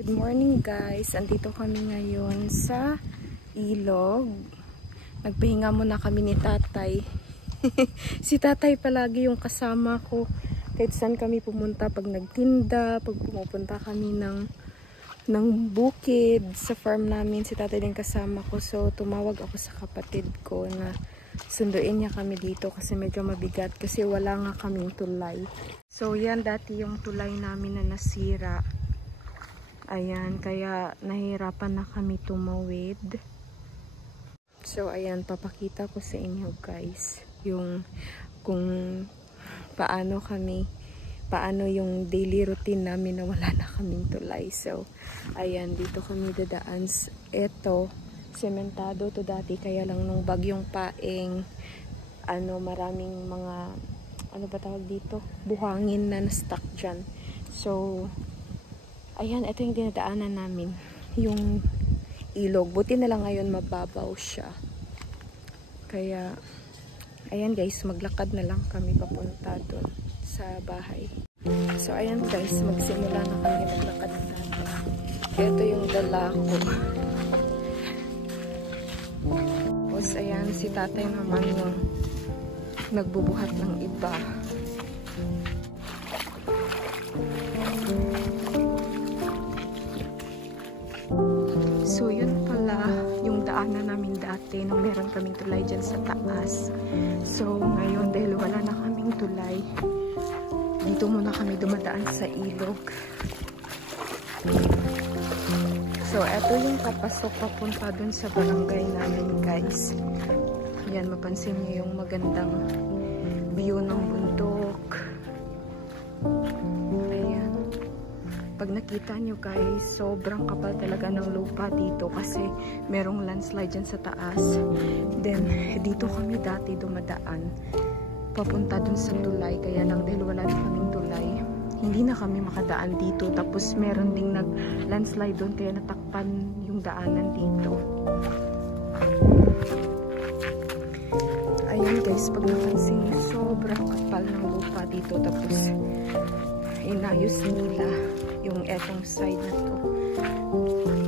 Good morning guys, andito kami ngayon sa ilog. Nagpahinga muna kami ni tatay. Si tatay palagi yung kasama ko kahit saan kami pumunta, pag nagtinda, pag pumupunta kami ng bukid sa farm namin, si tatay din kasama ko. So tumawag ako sa kapatid ko na sunduin niya kami dito kasi medyo mabigat kasi wala nga kaming tulay. So yan, dati yung tulay namin na nasira. Ayan, kaya nahirapan na kami tumawid. So ayan, papakita ko sa inyo guys yung kung paano yung daily routine namin na wala na kaming tulay. So ayan, dito kami dadaan. Eto, sementado to dati, kaya lang nung bagyong Paeng, maraming mga tawag dito, buhangin na na-stuck dyan. So ayan, ito yung dinadaanan namin, yung ilog. Buti na lang ngayon mababaw siya. Kaya, ayan guys, maglakad na lang kami papunta doon sa bahay. So ayan guys, magsimula na kami maglakad natin. Kaya ito yung dala ko. Tapos ayan, si tatay naman yung nagbubuhat ng iba. So yun pala yung daanan namin dati nung meron kaming tulay dyan sa taas. So ngayon dahil wala na kaming tulay, dito muna kami dumadaan sa ilog. So eto yung papasok papunta dun sa barangay namin guys. Yan, mapansin niyo yung magandang view ng bundok. Pag nakita nyo guys, sobrang kapal talaga ng lupa dito kasi merong landslide dyan sa taas. Then, dito kami dati dumadaan papunta dun sa tulay. Kaya lang dahil wala na kaming tulay, hindi na kami makadaan dito. Tapos meron ding nag-landslide dun kaya natakpan yung daanan dito. Ayan guys, pag napansin nyo, sobrang kapal ng lupa dito. Tapos, inayos nila yung etong side na to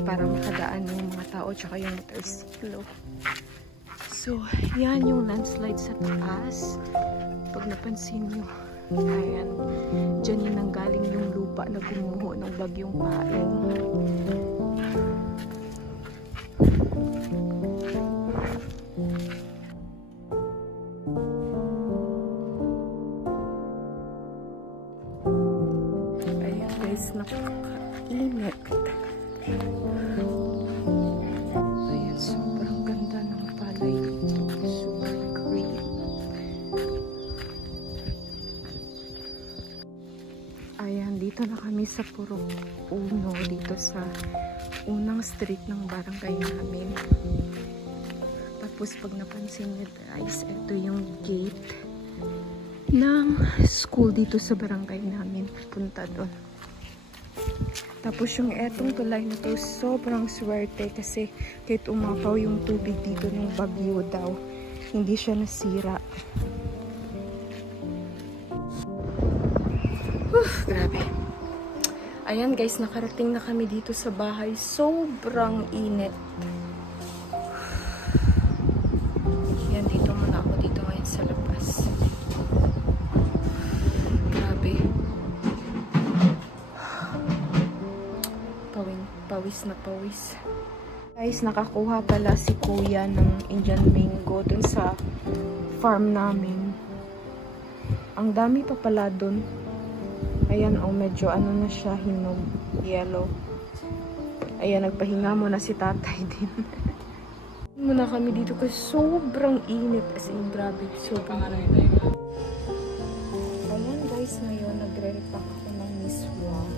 para makadaan yung mga tao tsaka yung motorsiklo. So yan yung landslide sa taas. Pag napansin nyo, ayan, dyan yung nanggaling yung lupa na gumuho ng bagyong Paeng. Nakakainit. Ayan, sobrang ganda ng palay dito. Super green. Ayan, dito na kami sa Purok Uno, dito sa unang street ng barangay namin. Tapos pag napansin nyo guys, ito yung gate ng school dito sa barangay namin. Punta doon. Tapos yung etong tulay na to, sobrang swerte kasi kahit umapaw yung tubig dito ng bagyo daw, hindi siya nasira. Grabe. Ayan guys, nakarating na kami dito sa bahay. Sobrang init. Yan, dito muna ako dito ngayon sa labas. Pawis na pawis. Guys, nakakuha pala si kuya ng Indian mango dun sa farm namin. Ang dami pa pala dun. Ayan, medyo na siya, hinog, yellow. Ayan, nagpahinga muna si tatay din. Muna kami dito kasi sobrang init. As in, grabe, sobrang init. Ayan guys, ngayon nagre-repack ako ng miswa.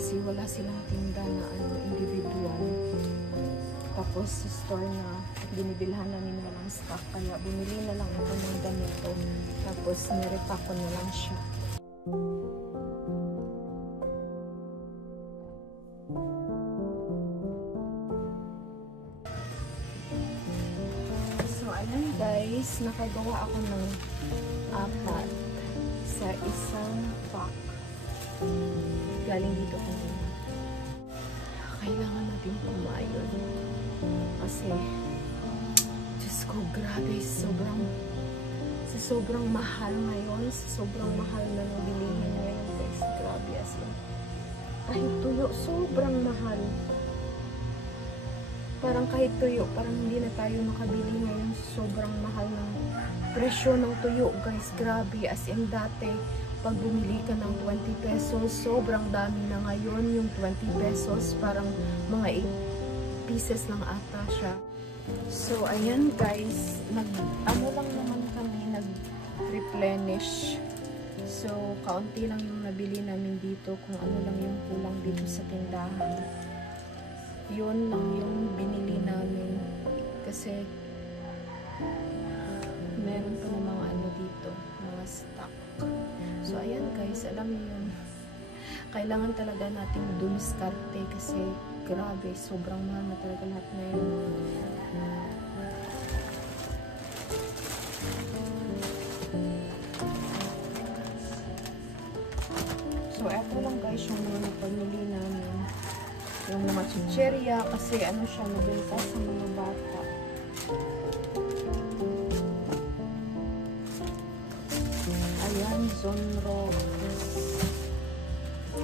Kasi wala silang tinda na individual. Tapos sa store na binibilhan namin walang stock. Kaya bumili na lang ako ng ganito. Tapos nirepack ko na lang siya. So ayan guys, nakagawa ako ng 4 sa isang pack. galing dito kanina. Kailangan natin pumayod. Kasi, Diyos ko, grabe, sobrang mahal ngayon. Sobrang mahal na nabilihin ngayon, guys. Grabe, as in. Kahit tuyo, sobrang mahal. Parang kahit tuyo, parang hindi na tayo makabili ngayon. Sobrang mahal ng presyo ng tuyo, guys. Grabe, as in dati, pag bumili ka ng 20 pesos, sobrang dami na ngayon. Yung 20 pesos, parang mga 8 pieces lang ata siya. So, ayan guys, ano lang naman kami, nag-replenish. So, kaunti lang yung nabili namin dito, kung ano lang yung kulang dito sa tindahan. Yun lang yung binili namin. Kasi, meron pa na mga ano dito, mga stock. So, ayan guys, alam niyo yun. Kailangan talaga natin dumiskarte kasi grabe, sobrang mahal na talaga lahat na yun. So, eto lang guys yung mga napamili namin. Yung mga chicherya kasi ano siya, nabenta sa mga bata. Ayan, Zonro.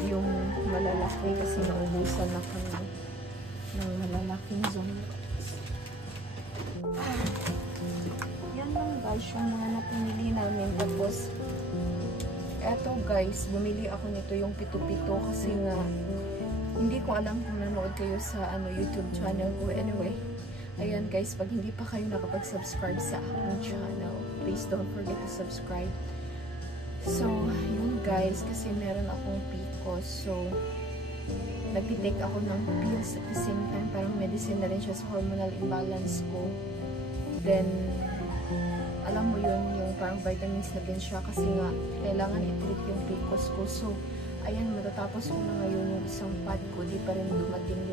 Yung malalaki kasi naubusan na kami ng malalaking Zonro. Yan lang guys yung mga napamili namin. Tapos eto guys, bumili ako nito yung pito-pito kasi nga hindi ko alam kung nanood kayo sa YouTube channel ko. Anyway, ayan guys, pag hindi pa kayo nakapag-subscribe sa aking channel, please don't forget to subscribe. So, yun guys, kasi meron akong PCOS. So, nagtitake ako ng pills at the same time. Parang medicine na rin siya sa hormonal imbalance ko. Then, alam mo yun, yung parang vitamins na din siya kasi nga, kailangan i-treat yung PCOS ko. So, ayan, matatapos ko na ngayon yung isang pad ko. Di pa rin dumating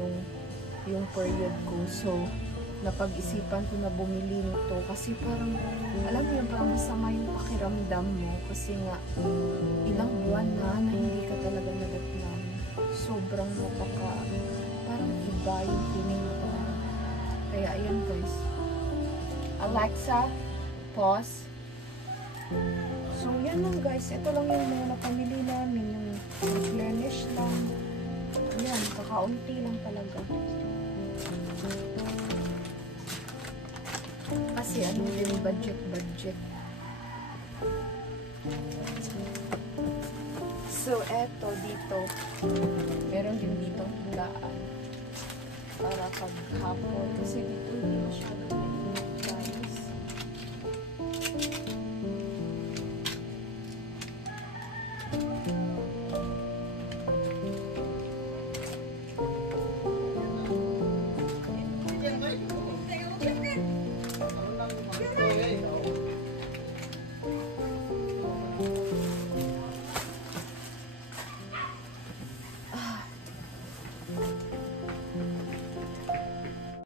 yung period ko. So, napag-isipan ko na bumili nito kasi parang, alam mo yun, parang masama yung pakiramdam mo kasi nga, ilang buwan na hindi ka talaga nagatnan. Sobrang parang iba yung feeling ko. Kaya, ayan guys. Alexa, pause. So, yan lang guys. Ito lang yung mga napamili namin. Yung replenish lang. Yan, kakaunti lang talaga. Kasi ano yung budget. So, eto dito. Meron din ditong higaan. Para paghapon. Kasi dito hindi masyado mainit, guys.